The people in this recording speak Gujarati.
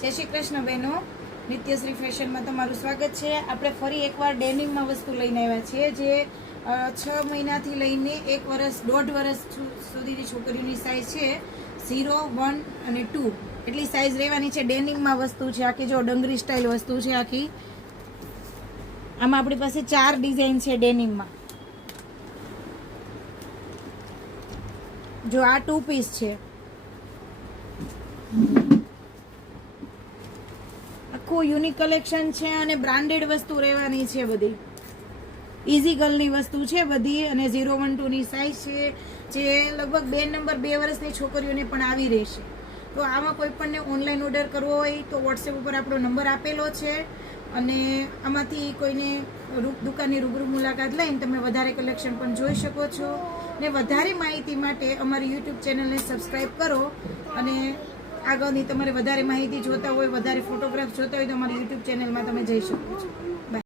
જય શ્રી કૃષ્ણ બહેનો, નિત્યશ્રી ફેશનમાં તમારું સ્વાગત છે. આપણે ફરી એકવાર ડેનિમમાં વસ્તુ લઈને આવ્યા છીએ, જે 6 મહિનાથી લઈને 1 વર્ષ 1.5 વર્ષ સુધીની છોકરીઓની સાઇઝ છે 0, 1 અને 2 એટલી સાઇઝ રહેવાની છે. ડેનિમમાં વસ્તુ છે આખી, જો ડંગરી સ્ટાઇલ વસ્તુ છે આખી. આમાં આપણી પાસે 4 ડિઝાઇન છે ડેનિમમાં. જો આ 2 પીસ છે, આખું યુનિક કલેક્શન છે અને બ્રાન્ડેડ વસ્તુ રહેવાની છે બધી. ઇઝી ગર્લની વસ્તુ છે બધી અને 0, 1, 2 ની સાઇઝ છે, જે લગભગ 2 નંબર 2 વર્ષની છોકરીઓને પણ આવી રહેશે. તો આમાં કોઈ પણને ઓનલાઈન ઓર્ડર કરવો હોય તો વોટ્સએપ ઉપર આપણો નંબર આપેલો છે અને આમાંથી કોઈને દુકાનની રૂબરૂ મુલાકાત લઈને તમે વધારે કલેક્શન પણ જોઈ શકો છો. ને વધારે માહિતી માટે અમારી યુટ્યુબ ચેનલને સબસ્ક્રાઈબ કરો અને આગળની તમારે વધારે માહિતી જોતા હોય, વધારે ફોટોગ્રાફ જોતા હોય તો અમારી યુટ્યુબ ચેનલમાં તમે જઈ શકો છો. બાય.